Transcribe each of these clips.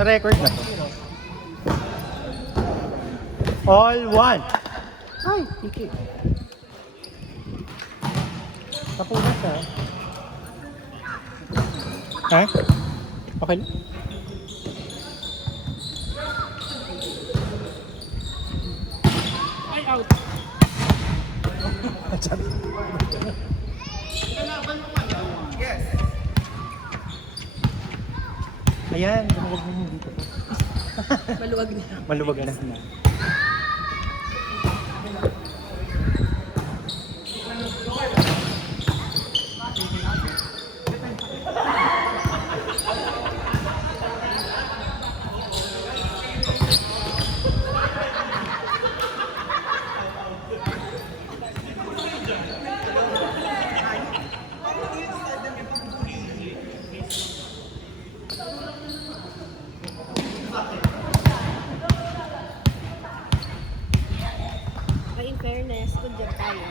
Na-record na to. All one. Ay, Iki. Tapunan siya. Ha? Okay lang. Ay, out. Yes. Ayan, lumawag mo dito. Maluwag na. Maluwag na. In fairness, good job tayo.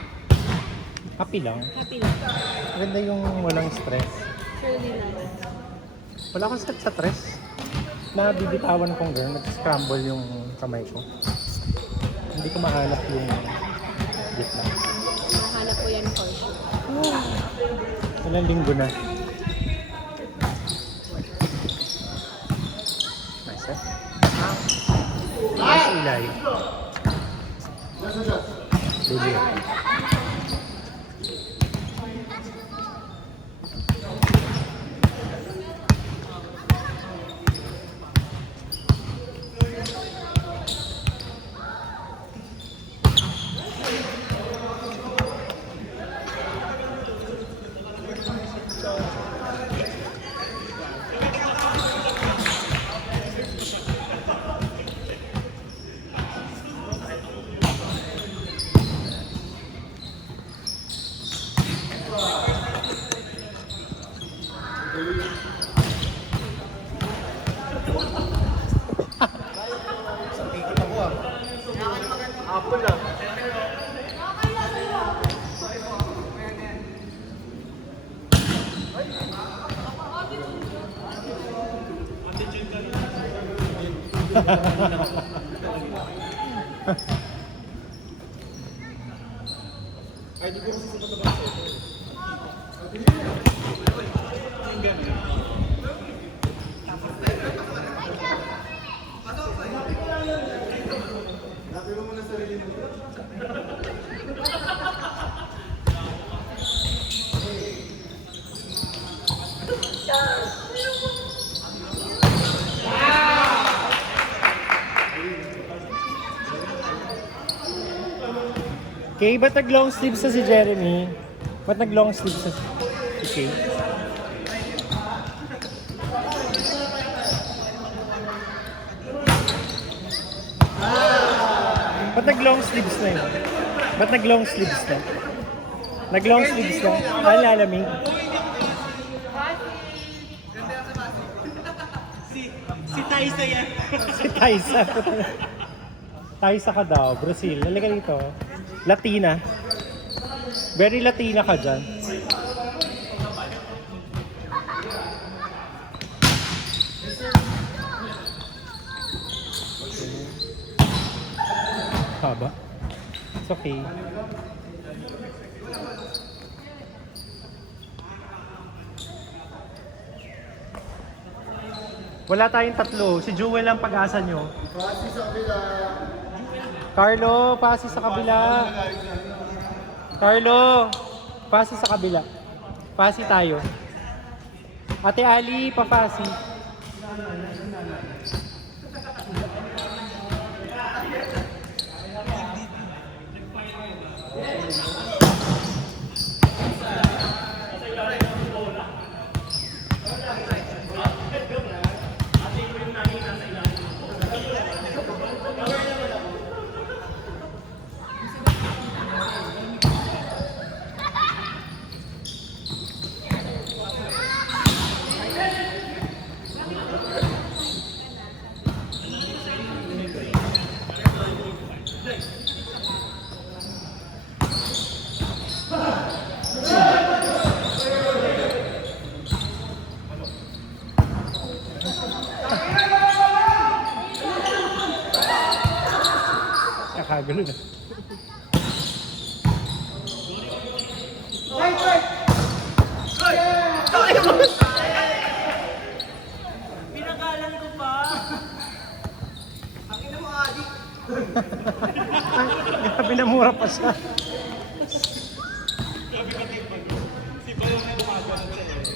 Happy lang. Happy lang. Maganda yung walang stress. Surely naman. Wala akong sakit sa stress. Nabibitawan kong girl, nag-scramble yung kamay ko. Hindi ko mahanap yung gitna. Mahanap ko yan for sure. Ilang linggo na. Nice, eh? Nice, Eli. Lili. Apple lang. Ay, di ko kasi sa patabang sa'yo. Yung gano'n. Napiro mo na sarili mo. Kay, ba't nag-long sleeves na si Jeremy? Ba't nag-long sleeves na si Kay? Ba't nag-long sleeves na yun? Ba't nag-long sleeves na? Nag-long sleeves na? Ano lalamig? Si Taisa yan. Si Taisa. Taisa ka daw, Brazil. Halika dito. Latina. Very Latina ka dyan. Haba. It's okay. Wala tayong tatlo. Si Jewel ang pag-asa nyo. Pasi sa kabila. Carlo, pasi sa kabila. Carlo, pasi sa kabila. Pasi tayo. Ate Ali, papasi. gumagano na. Pinagalan ko pa. Ang ina mo, Adi. Grabe na mura pa siya. Si Bayong na gumagalan siya eh.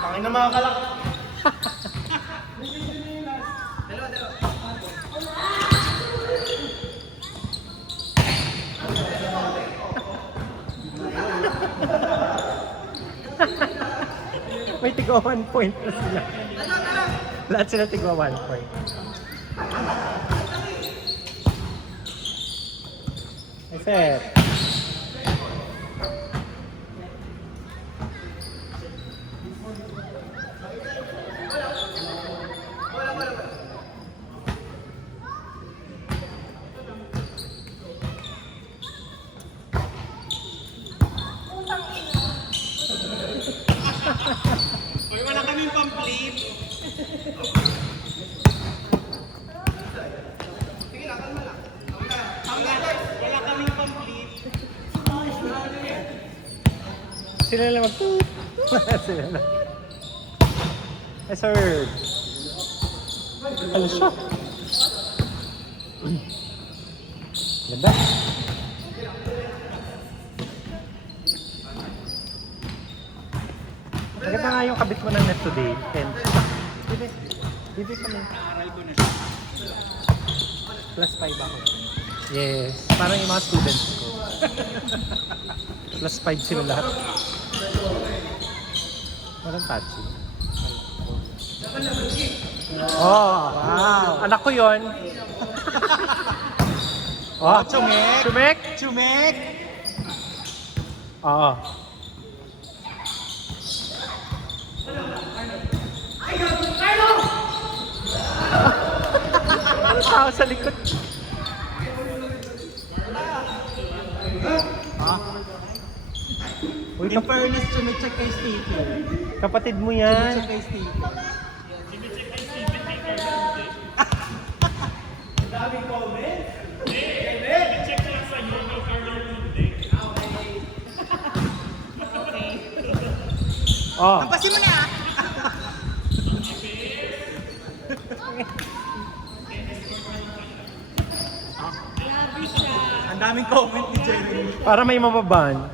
Tangin na mga kalak. May tigwa 1 point na sila. Lahat sila tigwa 1 point. Ay, set. Uy, wala kaming pamplate. Wala kaming pamplate. Sila lang mag-toot. Sila lang. Ay, sir. Ano siya? Ganda. Maganda nga yung kabit mo ng net today. 10. Bibi kami. Aral ko na siya. Plus 5 ako. Yes. Parang yung mga students ko. Plus 5 sila lahat. Walang touchy. Oh, wow. Anak ko yun. Oh, Chumek! Chumek? Chumek! Oo. Ano tao sa likod? Uy, In fairness, chumek-check kay Sticky. kapatid mo yan. Check kay Sticky. Daming comments. Oh. Tapasin mo na! Grabe siya. Ang daming comment ni Jeremy. Para may mababan.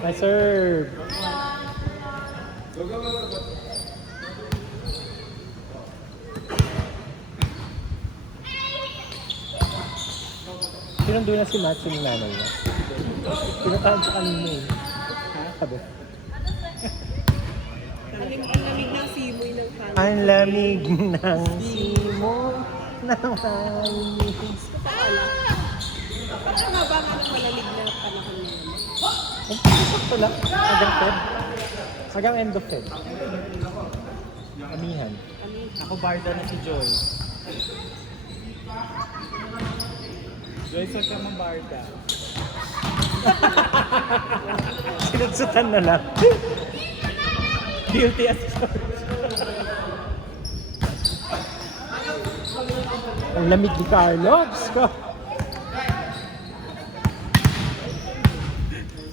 Nice serve. Sinundo na si Matt yung nanay niya. Pinatahan siya kanina eh. Sabi. Ang lamig ng simoy ng fan. Ang lamig ng simoy ng hangin. Parang mababa ng malamig na panahon na yun. Sakto lang. Hanggang Feb. Hanggang end of Feb. Amihan. Ako barda na si Joy. Joy, saan ka mang barda? Sinagsutan na lang. Guilty as charged. Ang lamig ni Carlos ko.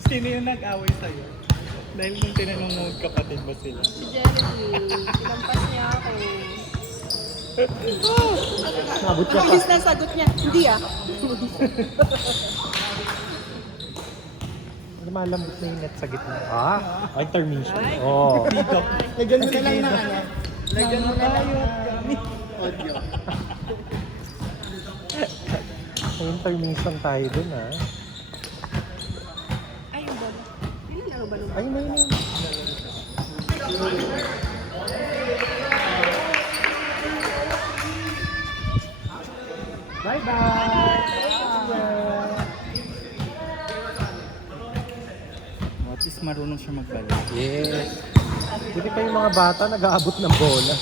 Sino yung nag-away sa'yo? Dahil nung tinanong mo kapatid mo sila. Si Jeremy, pinampas niya ako. Nabot ka pa. Mabilis na sagot niya. Hindi ah. Lumalambot na yung net sa gitna. Ah, intermission. Oh. Lagyan mo na lang ng ano? Lagyan mo na lang yung audio. May intermission tayo dun ah. Ay, yung ball. Nilalaro ba nung Ay, may. Bye-bye! marunong siya magbalik. Yes. Buti pa yung mga bata nag-aabot ng bola.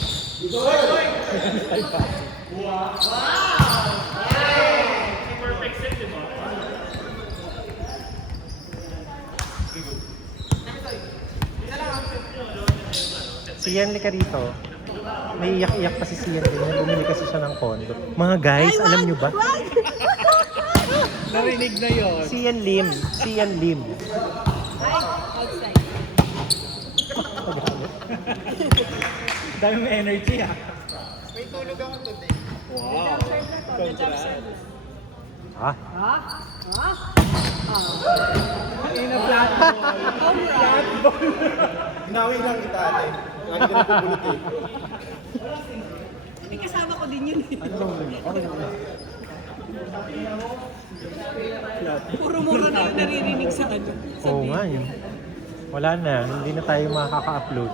Si Yan Lika rito. May iyak-iyak pa si Yan din. Bumili kasi siya ng condo. Mga guys, alam nyo ba? Narinig na yun. Si Yan Lim. Si Yan Lim. Outside. Dami mo energy ah. The Wow. jump serve na to. The jump serve na. Ah, Ha? Ha? Ay, na-flat ball. Hinawi lang kita ate. Lagi ka napupulot eh. May kasama ko din yun eh. Puro mura na yung naririnig sa ano. oo nga yun. Wala na. Hindi na tayo makaka-upload.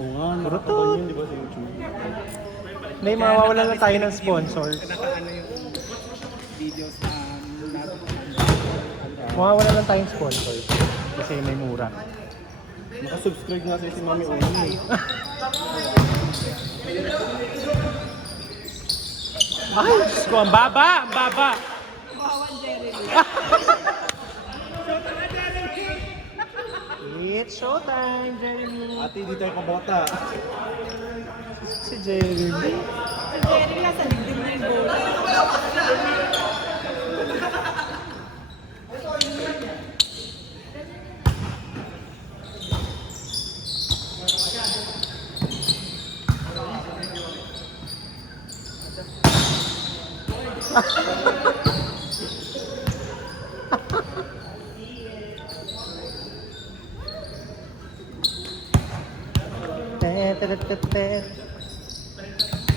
Oo nga, Puro nakakabal to. yun, di ba sa YouTube? May mawawalan na tayo ng sponsors. Naka-ano yung videos na Mawawalan lang tayong sponsors. Kasi may mura. Nakasubscribe nga si Mami Oni. Ay, Diyos ko, ang baba! Ang baba! Bawan Jerry. It's showtime, Jeremy! Ate, di tayo kabata. Si Jeremy. Si Jerry lang sa dibdib na yung bola.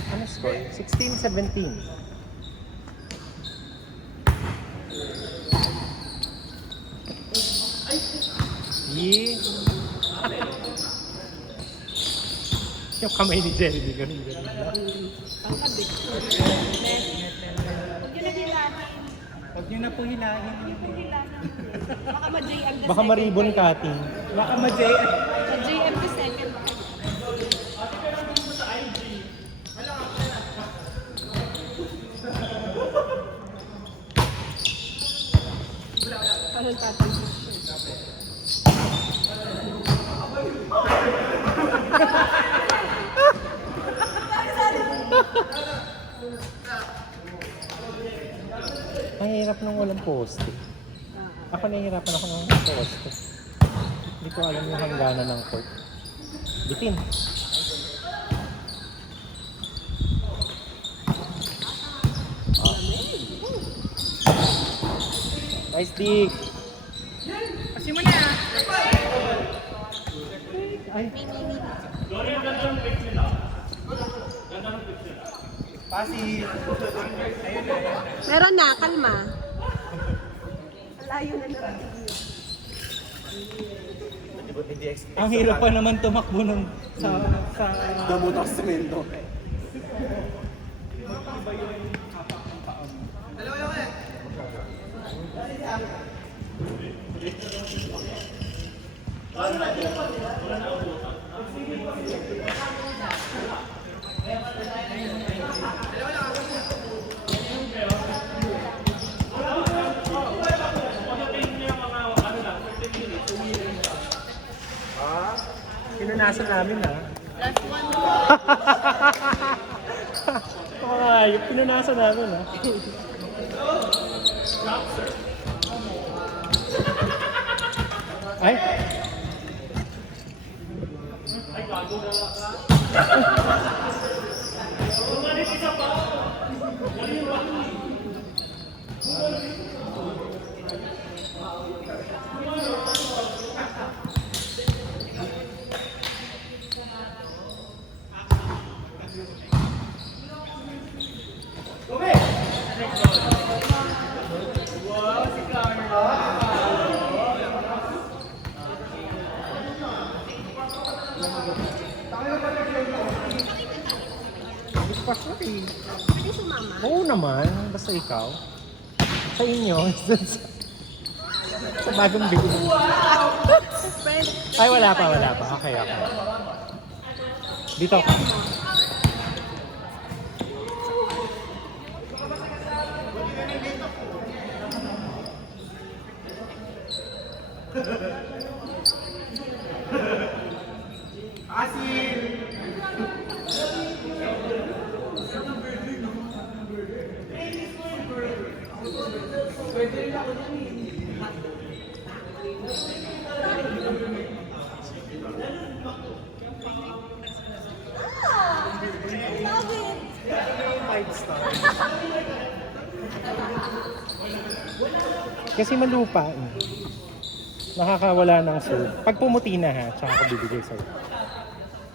Ano score? 16-17. Yee! Yung kamay ni Jeremy, ganun. Pangkad eh. Huwag yun na hilahin. Huwag nyo na po hilahin. Baka ma-JM the Baka second. maribon cutting. Baka ma-J. Ma-JM the second. Parang tatay. Ang hirap nung walang poste. Ako nahihirapan ako ng poste. Hindi ko alam yung hangganan ng court. Bitin. Nice dig. Kasi mo na. Ay, Pasi. Meron na, kalma. Layo na narating yun. Ang hirap pa naman tumakbo ng sa Damot ako sa semento. pinunasan namin ha. Last one. Ay, pinunasan namin ha. Ay. Sorry. Pwede sumama. Oo naman, basta ikaw. Sa inyo, sa bagong bigla. Friend. Ay, wala pa. Okay. Dito ako. Kasi malupa eh. Nakakawala ng soul. Pag pumuti na ha, tsaka ako bibigay sa'yo.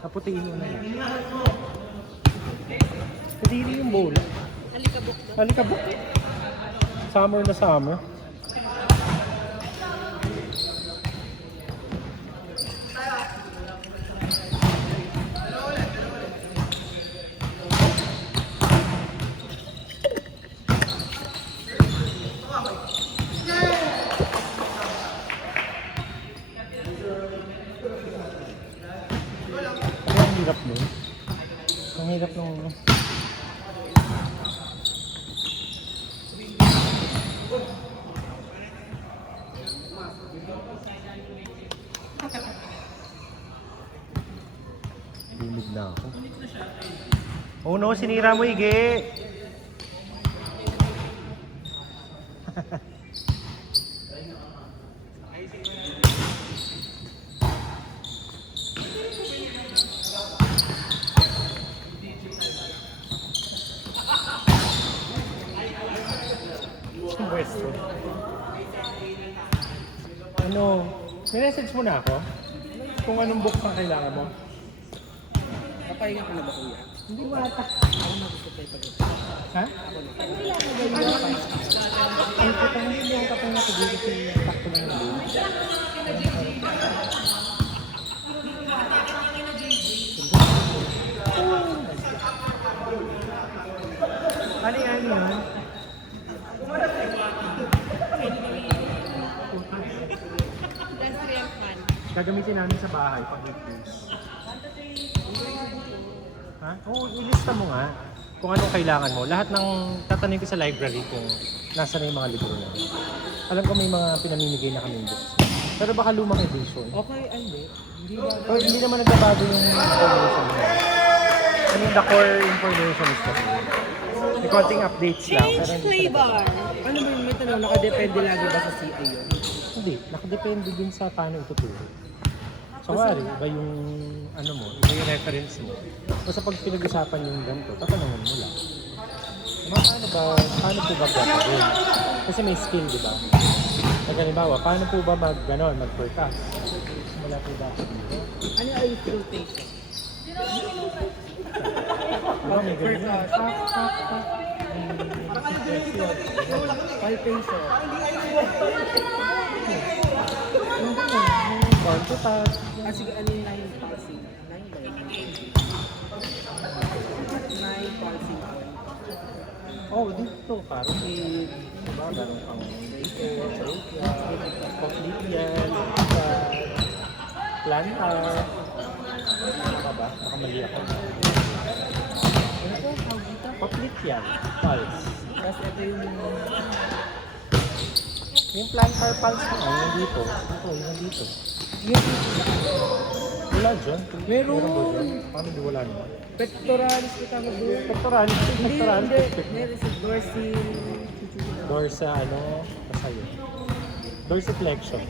Kaputiin mo na yan. Kadiri yung bola. Alikabok daw. Alikabok. Summer na summer. Ang hirap nun. Ang hirap nung... Limig na ako. Oh no, sinira mo, Ige! Pwesto. Ano? May-message mo na ako? Kung anong book na kailangan mo? Kapahinga ka na ba kuya? Hindi mo ata. Ako na gusto tayo pag-ito. Ha? Ay, patang hindi ako kapag dito kasi takto lang na doon. Ano yun? Industrial fan. Gagamitin namin sa bahay pag weekdays. Ha? Oo, ilista mo nga kung anong kailangan mo. Lahat ng tatanungin ko sa library kung nasa na yung mga libro na. Alam ko may mga pinamimigay na kaming books. Pero baka lumang edition. Okay, hindi. Hindi ba? O hindi naman nagbabago yung information mo. I mean, the core information is the same. May konting updates lang. Change Pero hindi flavor. Ano ba yung may tanong? Nakadepende lagi ba sa CA yun? Hindi, nakadepende din sa paano ituturo. So, iba yung ano mo, iba yung reference mo. Basta pag pinag-usapan yung ganito, tatanungin mo lang. Paano po ba gagawin? Kasi may skill, di ba? Halimbawa, paano po ba mag-forecast? Wala po ba? Ano ay rotation? Diba, may ganun yan. Palpation. Yung count to touch. Sige, ano yung 9 passing? 9 passing. Oh, dito, parang diba, meron kang popliteal, plantar. Ano ba? Baka mali ako. Ano to? Tawag dito? Popliteal, pulse. Tapos ito Yung plantar pulse mo, yung dito. Ito, yung dito. Wala dyan. Meron. ba dyan? Paano di wala naman? pectoralis ko tama doon. Pectoralis. Hindi, Pectoralis. meron sa dorsal. Dorsa, ano, kasayo. Dorsiflexion.